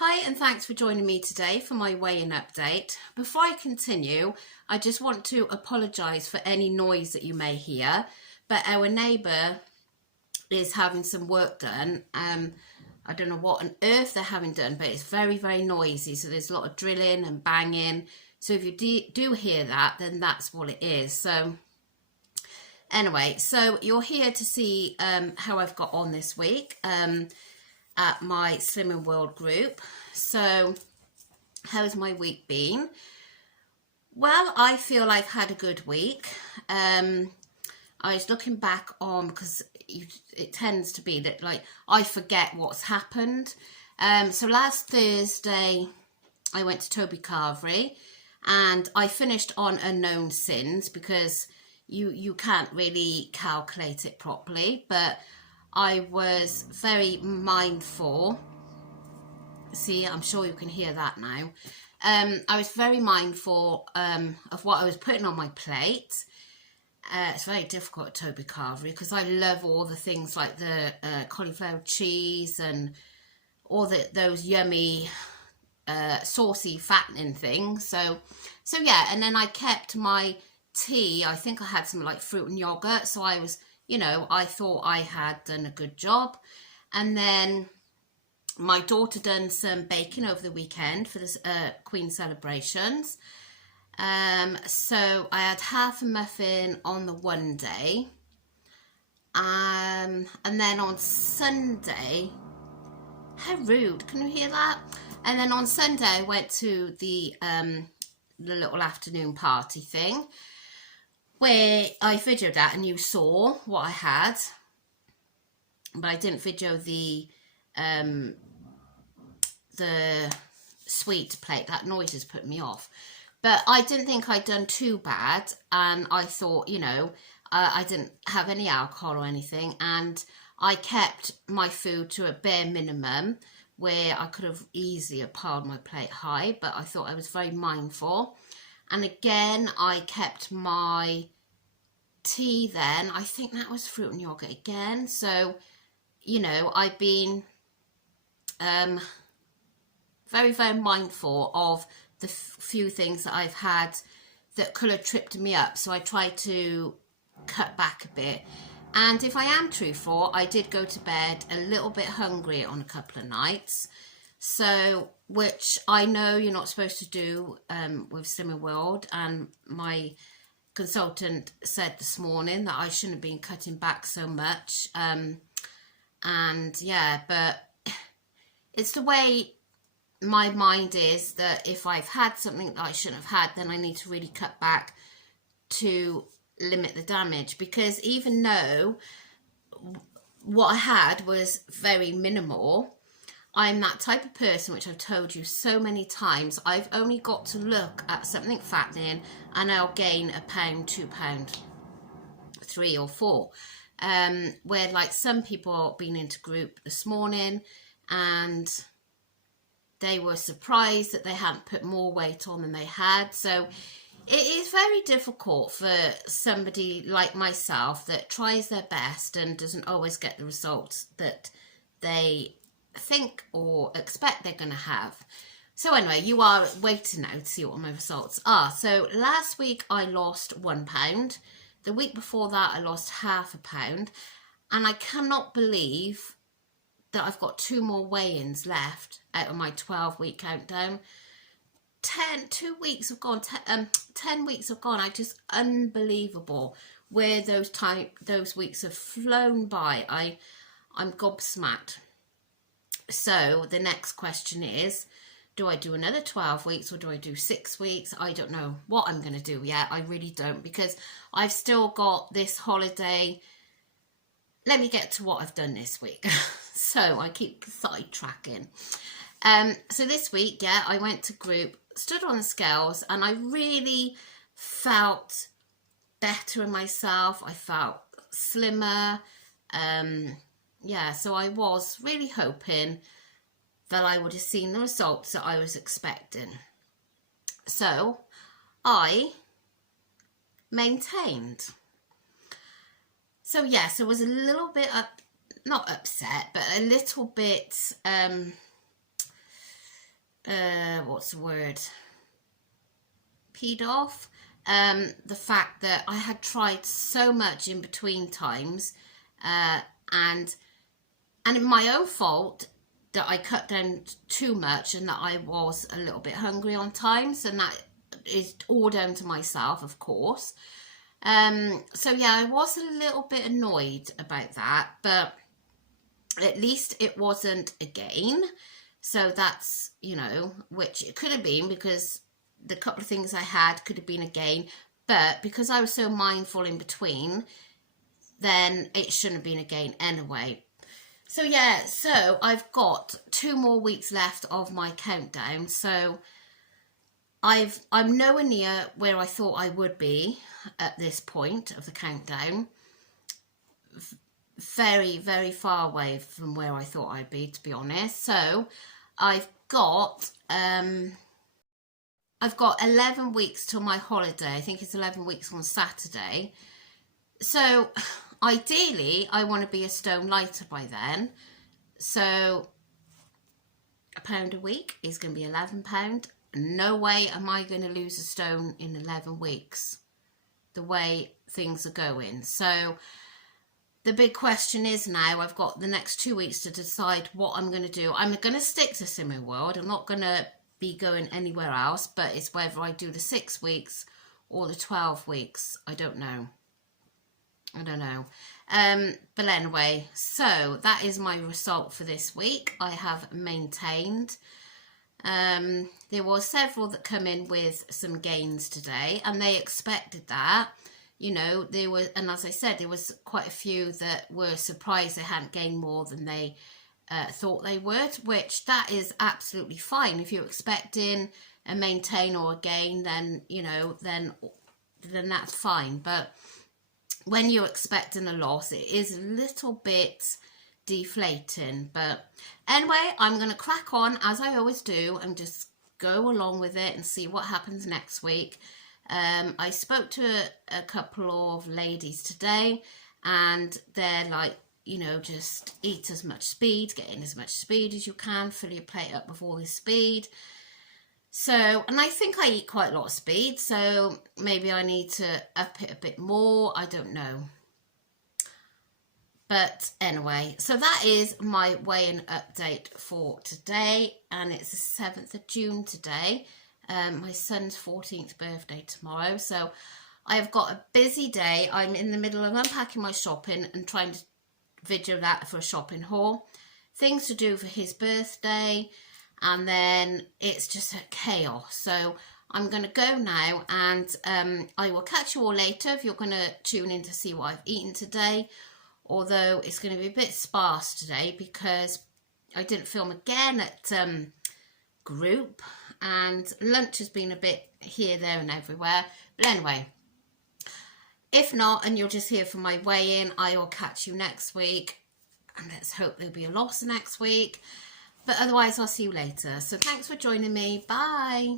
Hi, and thanks for joining me today for my weigh-in update. Before I continue, I just want to apologise for any noise that you may hear, but our neighbour is having some work done. I don't know what on earth they're having done, but it's very, very noisy, so there's a lot of drilling and banging. So if you do hear that, then that's what it is. So anyway, so you're here to see how I've got on this week. At my Slimming World group. So how's my week been? Well, I feel I've had a good week. I was looking back on, because it tends to be that like I forget what's happened. So last Thursday I went to Toby Carvery and I finished on Unknown Sins because you can't really calculate it properly, but I was very mindful. See, I'm sure you can hear that now. I was very mindful of what I was putting on my plate. It's very difficult at Toby Carvery because I love all the things like the cauliflower cheese and all those yummy, saucy, fattening things. So yeah, and then I kept my tea. I think I had some like fruit and yogurt, so I was, I thought I had done a good job. And then my daughter done some baking over the weekend for the Queen celebrations. So I had half a muffin on the one day. And then on Sunday, how rude, can you hear that? And then on Sunday I went to the little afternoon party thing, where I videoed that and you saw what I had, but I didn't video the sweet plate. That noise has put me off. But I didn't think I'd done too bad, and I thought, I didn't have any alcohol or anything, and I kept my food to a bare minimum, where I could have easily piled my plate high, but I thought I was very mindful. And again, I kept my tea then. I think that was fruit and yogurt again. So, I've been very, very mindful of the few things that I've had that could have tripped me up. So I tried to cut back a bit. And if I am truthful, I did go to bed a little bit hungry on a couple of nights. So, which I know you're not supposed to do with Slimming World, and my consultant said this morning that I shouldn't have been cutting back so much. And yeah, but it's the way my mind is, that if I've had something that I shouldn't have had, then I need to really cut back to limit the damage. Because even though what I had was very minimal, I'm that type of person, which I've told you so many times, I've only got to look at something fattening and I'll gain a pound, 2 pound, 3 or 4. Where like some people been into group this morning and they were surprised that they hadn't put more weight on than they had. So it is very difficult for somebody like myself that tries their best and doesn't always get the results that they think or expect they're going to have. So anyway, you are waiting now to see what my results are. So last week I lost 1 pound. The week before that I lost half a pound. And I cannot believe that I've got 2 more weigh-ins left out of my 12-week countdown. 2 weeks have gone, 10 weeks have gone. Just unbelievable where those weeks have flown by. I'm gobsmacked. So the next question is, do I do another 12 weeks or do I do 6 weeks? I don't know what I'm going to do yet. I really don't, because I've still got this holiday. Let me get to what I've done this week. So I keep sidetracking. So this week, yeah, I went to group, stood on the scales, and I really felt better in myself. I felt slimmer. Yeah, so I was really hoping that I would have seen the results that I was expecting. So I maintained. So yes, I was a little bit not upset, but a little bit what's the word? Peed off. The fact that I had tried so much in between times, and it's my own fault that I cut down too much and that I was a little bit hungry on times, and that is all down to myself, of course. So yeah, I was a little bit annoyed about that, but at least it wasn't a gain. So that's, you know, which it could have been, because the couple of things I had could have been a gain, but because I was so mindful in between, then it shouldn't have been a gain anyway. So yeah, so I've got 2 more weeks left of my countdown. So I'm nowhere near where I thought I would be at this point of the countdown. Very, very far away from where I thought I'd be, to be honest. So I've got 11 weeks till my holiday. I think it's 11 weeks on Saturday. So ideally, I want to be a stone lighter by then. So £1 a week is going to be £11. No way am I going to lose a stone in 11 weeks, the way things are going. So the big question is now, I've got the next 2 weeks to decide what I'm going to do. I'm going to stick to Slimming World. I'm not going to be going anywhere else, but it's whether I do the 6 weeks or the 12 weeks. I don't know. But anyway, so that is my result for this week. I have maintained. There were several that come in with some gains today, and they expected that. You know, there were, and as I said, there was quite a few that were surprised they hadn't gained more than they thought they would, which that is absolutely fine. If you're expecting a maintain or a gain, then, you know, then that's fine. But when you're expecting a loss, it is a little bit deflating. But anyway, I'm going to crack on as I always do and just go along with it and see what happens next week. I spoke to a couple of ladies today, and they're like, you know, just eat as much speed, get in as much speed as you can, fill your plate up with all this speed. So, and I think I eat quite a lot of speed, so maybe I need to up it a bit more, I don't know. But anyway, so that is my weigh-in update for today, and it's the 7th of June today. My son's 14th birthday tomorrow, so I have got a busy day. I'm in the middle of unpacking my shopping and trying to video that for a shopping haul. Things to do for his birthday, and then it's just a chaos. So I'm going to go now, and I will catch you all later if you're going to tune in to see what I've eaten today. Although it's going to be a bit sparse today because I didn't film again at group, and lunch has been a bit here, there and everywhere. But anyway, if not, and you'll just hear from my weigh-in, I will catch you next week, and let's hope there'll be a loss next week. But otherwise, I'll see you later. So thanks for joining me. Bye.